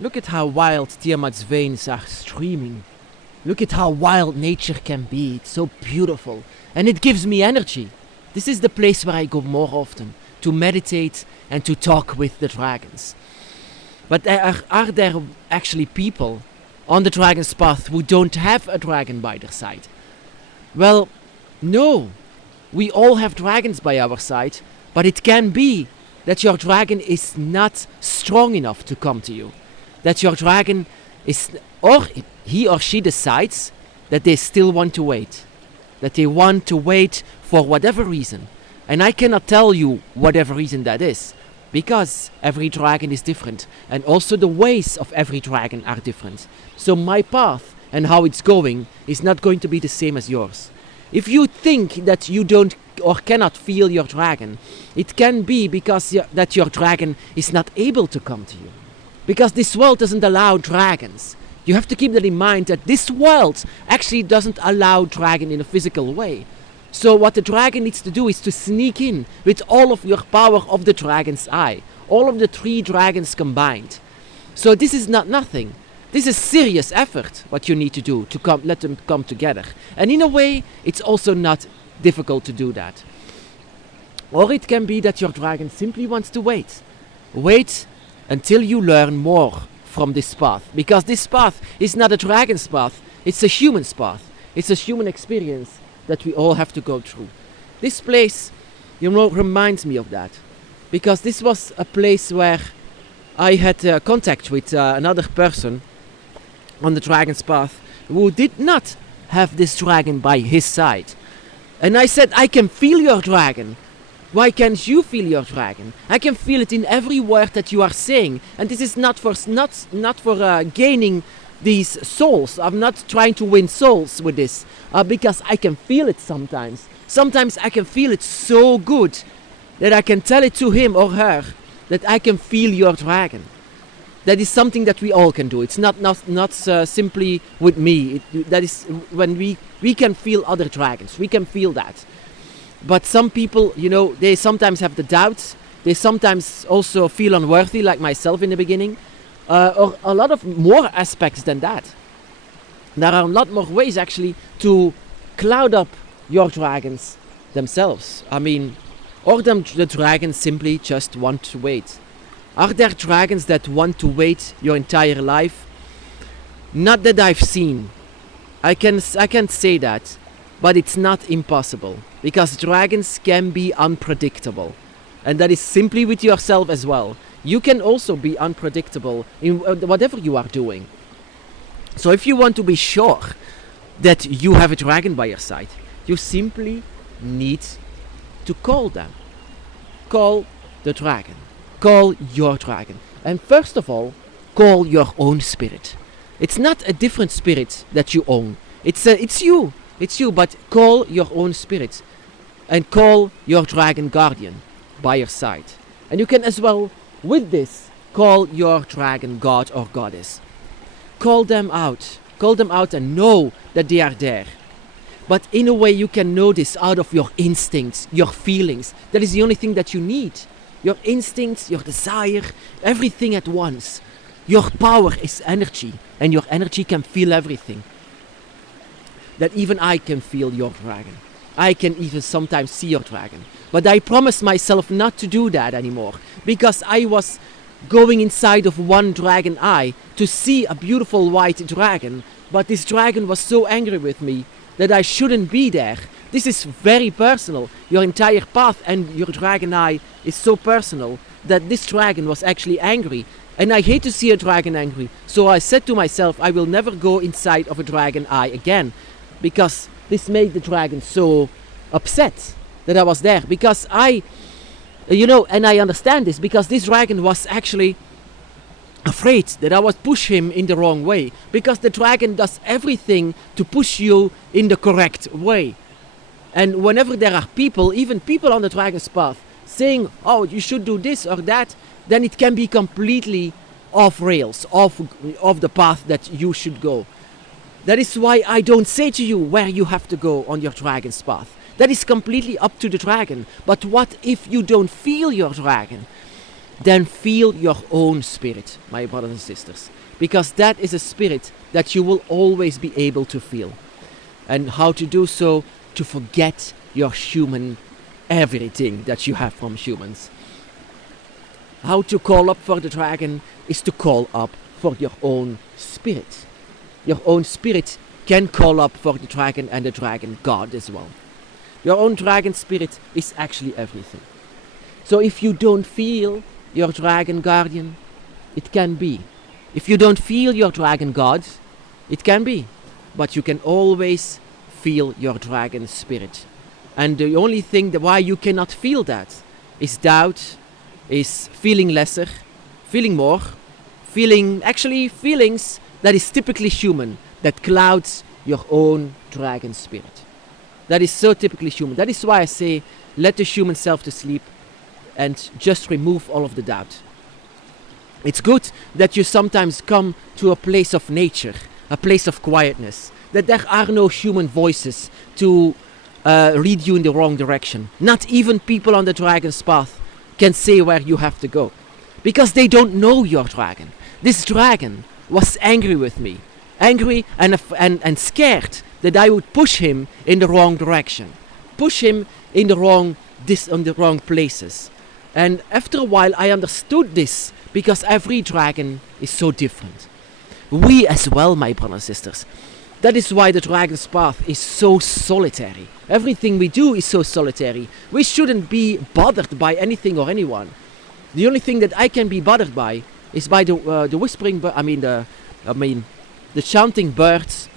Look at how wild Tiamat's veins are streaming. Look at how wild nature can be. It's so beautiful. And it gives me energy. This is the place where I go more often to meditate and to talk with the dragons. But are there actually people on the dragon's path who don't have a dragon by their side? Well, no. We all have dragons by our side, but it can be that your dragon is not strong enough to come to you. That your dragon is, or he or she decides that they still want to wait. That they want to wait for whatever reason. And I cannot tell you whatever reason that is, because every dragon is different, and also the ways of every dragon are different. So my path and how it's going is not going to be the same as yours. If you think that you don't or cannot feel your dragon, it can be because that your dragon is not able to come to you. Because this world doesn't allow dragons. You have to keep that in mind, that this world actually doesn't allow dragon in a physical way. So what the dragon needs to do is to sneak in with all of your power of the dragon's eye. All of the 3 dragons combined. So this is not nothing. This is serious effort what you need to do to let them come together. And in a way, it's also not difficult to do that. Or it can be that your dragon simply wants to wait. Wait until you learn more from this path. Because this path is not a dragon's path, it's a human's path. It's a human experience that we all have to go through. This place, reminds me of that. Because this was a place where I had contact with another person on the dragon's path who did not have this dragon by his side. And I said, I can feel your dragon. Why can't you feel your dragon? I can feel it in every word that you are saying. And this is not for gaining these souls. I'm not trying to win souls with this. Because I can feel it sometimes. Sometimes I can feel it so good that I can tell it to him or her that I can feel your dragon. That is something that we all can do. It's not simply with me. That is when we can feel other dragons. We can feel that. But some people, they sometimes have the doubts. They sometimes also feel unworthy, like myself in the beginning. Or a lot of more aspects than that. There are a lot more ways actually to cloud up your dragons themselves. Or the dragons simply just want to wait. Are there dragons that want to wait your entire life? Not that I've seen. I can't say that, but it's not impossible. Because dragons can be unpredictable. And that is simply with yourself as well. You can also be unpredictable in whatever you are doing. So if you want to be sure that you have a dragon by your side, you simply need to call them. Call the dragon. Call your dragon. And first of all, call your own spirit. It's not a different spirit that you own. It's you. It's you, but call your own spirit. And call your dragon guardian by your side. And you can as well, with this, call your dragon god or goddess. Call them out. Call them out and know that they are there. But in a way you can know this out of your instincts, your feelings. That is the only thing that you need. Your instincts, your desire, everything at once. Your power is energy, and your energy can feel everything. That even I can feel your dragon. I can even sometimes see your dragon. But I promised myself not to do that anymore, because I was going inside of one dragon eye to see a beautiful white dragon, but this dragon was so angry with me that I shouldn't be there. This is very personal. Your entire path and your dragon eye is so personal that this dragon was actually angry. And I hate to see a dragon angry. So I said to myself, I will never go inside of a dragon eye again. Because this made the dragon so upset that I was there. Because and I understand this, because this dragon was actually afraid that I would push him in the wrong way. Because the dragon does everything to push you in the correct way. And whenever there are people, even people on the dragon's path, saying, oh, you should do this or that, then it can be completely off rails, off the path that you should go. That is why I don't say to you where you have to go on your dragon's path. That is completely up to the dragon. But what if you don't feel your dragon? then feel your own spirit, my brothers and sisters. Because that is a spirit that you will always be able to feel. And how to do so? To forget your human everything that you have from humans. How to call up for the dragon is to call up for your own spirit. Your own spirit can call up for the dragon and the dragon god as well. Your own dragon spirit is actually everything. So if you don't feel your dragon guardian, it can be. If you don't feel your dragon god, it can be. But you can always feel your dragon spirit. And the only thing why you cannot feel that is doubt, is feeling lesser, feeling more, feelings that is typically human, that clouds your own dragon spirit. That is so typically human. That is why I say, let the human self to sleep and just remove all of the doubt. It's good that you sometimes come to a place of nature, a place of quietness, that there are no human voices to lead you in the wrong direction. Not even people on the dragon's path can say where you have to go, because they don't know your dragon. This dragon was angry with me, angry and scared that I would push him in the wrong direction, push him in the wrong places. And after a while I understood this, because every dragon is so different. We as well, my brothers and sisters. That is why the dragon's path is so solitary. Everything we do is so solitary. We shouldn't be bothered by anything or anyone. The only thing that I can be bothered by is by the whispering, the chanting birds,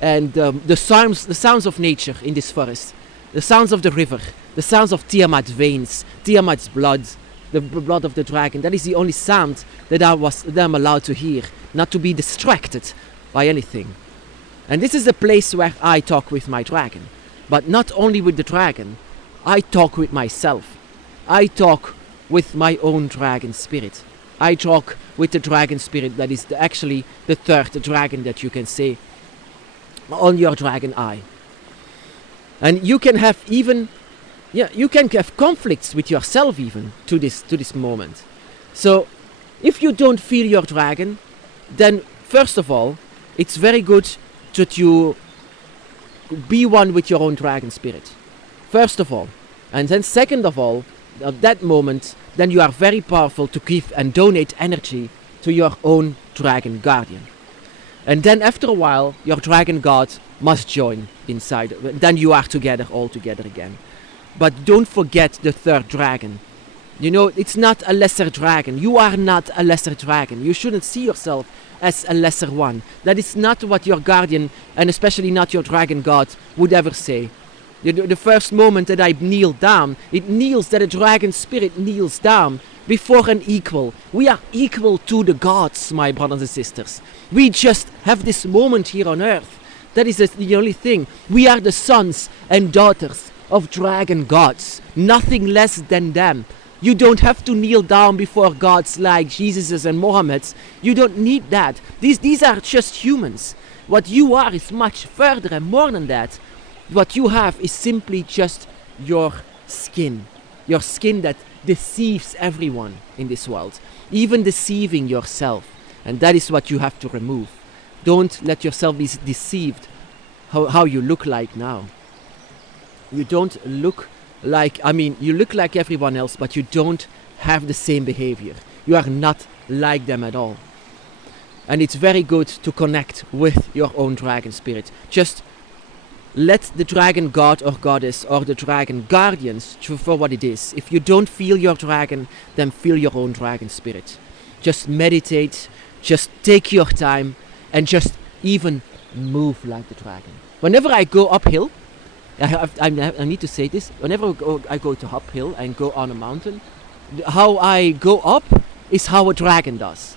and the sounds of nature in this forest, the sounds of the river, the sounds of Tiamat's veins, Tiamat's blood, the blood of the dragon. That is the only sound that I'm allowed to hear, not to be distracted by anything. And this is the place where I talk with my dragon. But not only with the dragon, I talk with myself. I talk with my own dragon spirit. I talk with the dragon spirit that is actually the third dragon that you can say on your dragon eye. And you can have conflicts with yourself even to this moment. So if you don't feel your dragon, then first of all, it's very good that you be one with your own dragon spirit, first of all. And then second of all, at that moment, then you are very powerful to give and donate energy to your own dragon guardian. And then after a while, your dragon god must join inside. Then you are all together again. But don't forget the third dragon. You know, it's not a lesser dragon. You are not a lesser dragon. You shouldn't see yourself as a lesser one. That is not what your guardian, and especially not your dragon god, would ever say. The first moment that I kneel down, that a dragon spirit kneels down before an equal. We are equal to the gods, my brothers and sisters. We just have this moment here on earth. That is the only thing. We are the sons and daughters of dragon gods, nothing less than them. You don't have to kneel down before gods like Jesus and Mohammed's. You don't need that. These are just humans. What you are is much further and more than that. What you have is simply just your skin. Your skin that deceives everyone in this world, even deceiving yourself. And that is what you have to remove. Don't let yourself be deceived how you look like now. You don't look like, you look like everyone else, but you don't have the same behavior. You are not like them at all. And it's very good to connect with your own dragon spirit. Just let the dragon god or goddess or the dragon guardians for what it is. If you don't feel your dragon, then feel your own dragon spirit. Just meditate, just take your time, and just even move like the dragon. Whenever I go uphill, I need to say this. Whenever I go to uphill and go on a mountain, how I go up is how a dragon does.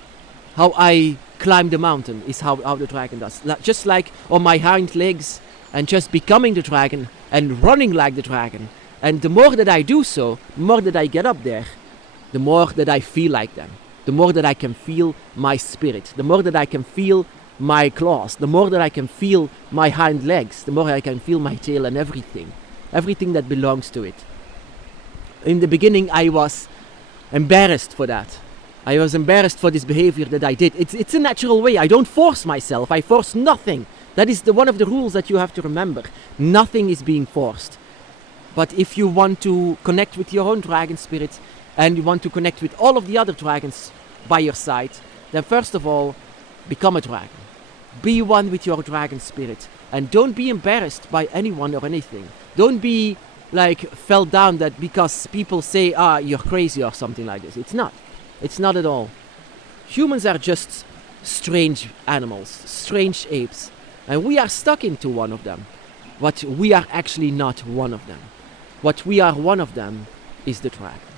How I climb the mountain is how the dragon does. Just like on my hind legs and just becoming the dragon and running like the dragon. And the more that I do so, the more that I get up there, the more that I feel like them. The more that I can feel my spirit. The more that I can feel my claws, the more that I can feel my hind legs, the more I can feel my tail and everything that belongs to it. In the beginning I was embarrassed for that. I was embarrassed for this behavior that I did. It's a natural way. I don't force myself. I force nothing. That is one of the rules that you have to remember. Nothing is being forced. But if you want to connect with your own dragon spirit and you want to connect with all of the other dragons by your side, then first of all, become a dragon. Be one with your dragon spirit. And don't be embarrassed by anyone or anything. Don't be fell down that because people say, you're crazy or something like this. It's not. It's not at all. Humans are just strange animals, strange apes. And we are stuck into one of them. But we are actually not one of them. What we are one of them is the dragon.